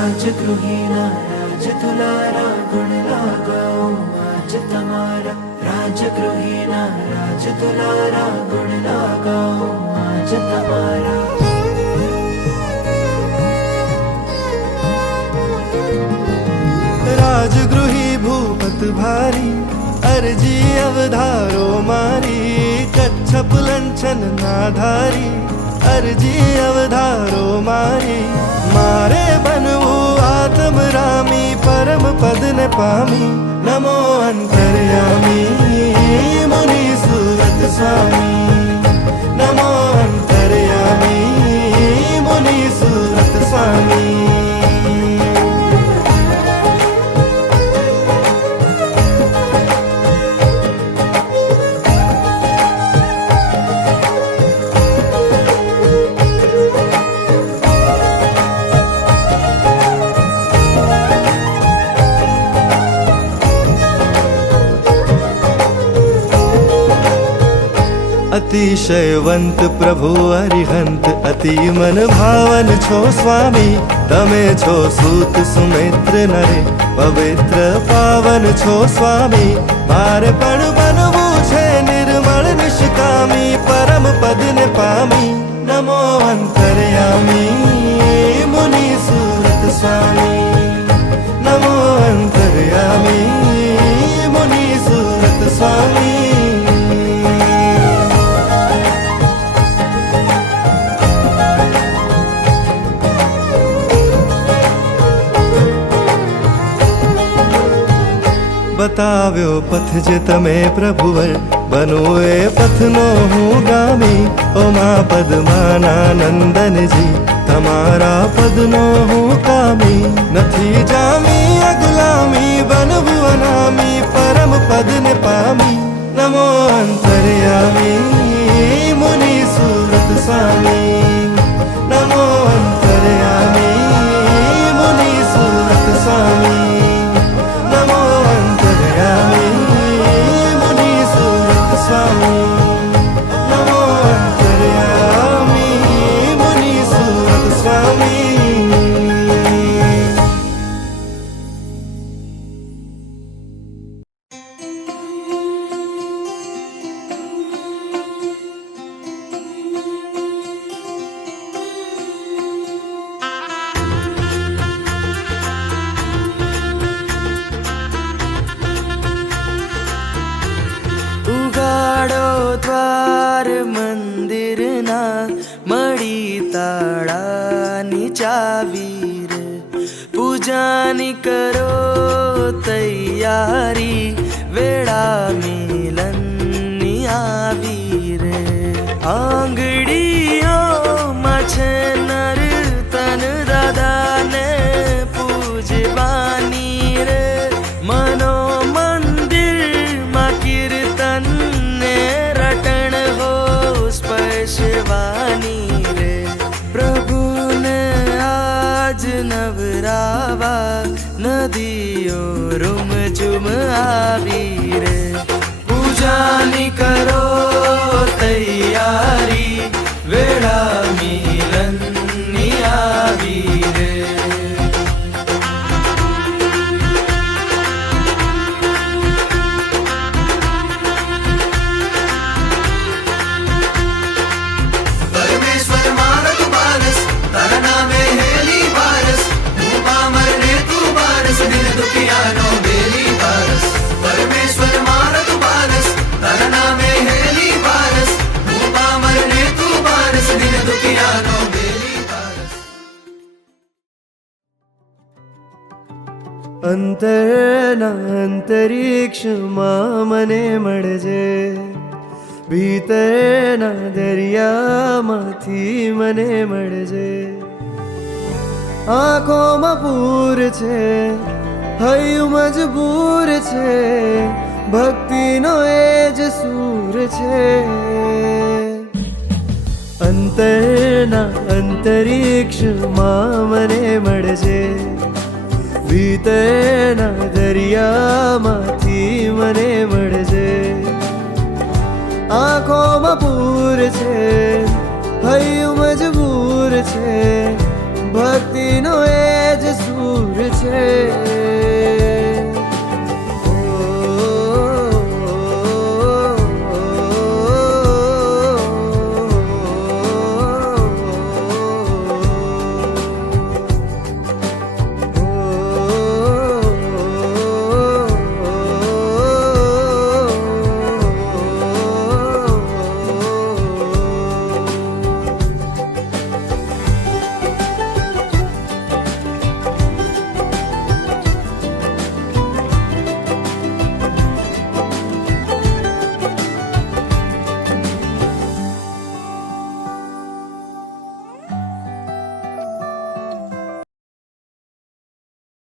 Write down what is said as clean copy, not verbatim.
રાજગૃહિના રાજ તુલારા ગુણ લાગાઓ આજ તમારા રાજગૃહિના રાજ તુલારા ગુણ લાગાઓ આજ તમારા રાજગૃહી ભૂપત ભારી અરજી અવધારો મારી કચ્છપ લંછન ના ધારી અરજી અવધારો મારી મારે બનવું આત્મરામી પરમ પદને પામી નમો અંતર્યામી મુનિ સુરત સ્વામી નમો અંતર્યામી મુનિ સુરત સ્વામી અતિશયવંત પ્રભુ અરિહંત અતિ મન ભાવન છો સ્વામી તમે છો સૂત સુમિત્ર નરે પવિત્ર પાવન છો સ્વામી મારે પણ બનવું છે નિર્મળ નિષ્કામી પરમ પદને પામી નમો અંતર્યામી મુનિ સુરત સ્વામી નમો અંતર્યામી મુનિ સુરત સ્વામી બતાવ્યો પથ જે તમે પ્રભુવર બનો એ પથનો હું ગામી ઓમા પદ્માના નંદનજી તમારા પદનો હું કામી નથી જામી અગુલામી બનવું અનામી પરમ પદને પામી નમો અંતર્યામી મુનિ સુરત સ્વામી નમો અંતર્યામી મુનિ સુરત સ્વામી દ્વાર મંદિરના મળી તાળાની ચાવી રે પૂજાની કરો તૈયારી વેળા મિલનની આવી રે આંગળીઓમાં છે નર તન દાદાને પૂજવાની રે મનો મંદિરમાં કીર્તન રટણ હો સ્પર્શવાની રે પ્રભુને આજ નવરાવા નદીઓ રૂમ ઝુમ આવી રે પૂજાની કરો તૈયારી વેળા મિલનની આવી રે અંતરના અંતરિક્ષમાં મને મળજે ભીતરના દરિયામાંથી મને મળજે આંખોમાં પૂર છે હૈયું મજબૂર છે ભક્તિનો એ જ સૂર છે અંતરના અંતરિક્ષમાં મને મળજે ભીતરના દરિયામાંથી મને મળજે આંખોમાં પૂર છે હૈયું મજબૂર છે ભક્તિનો એ જ સૂર છે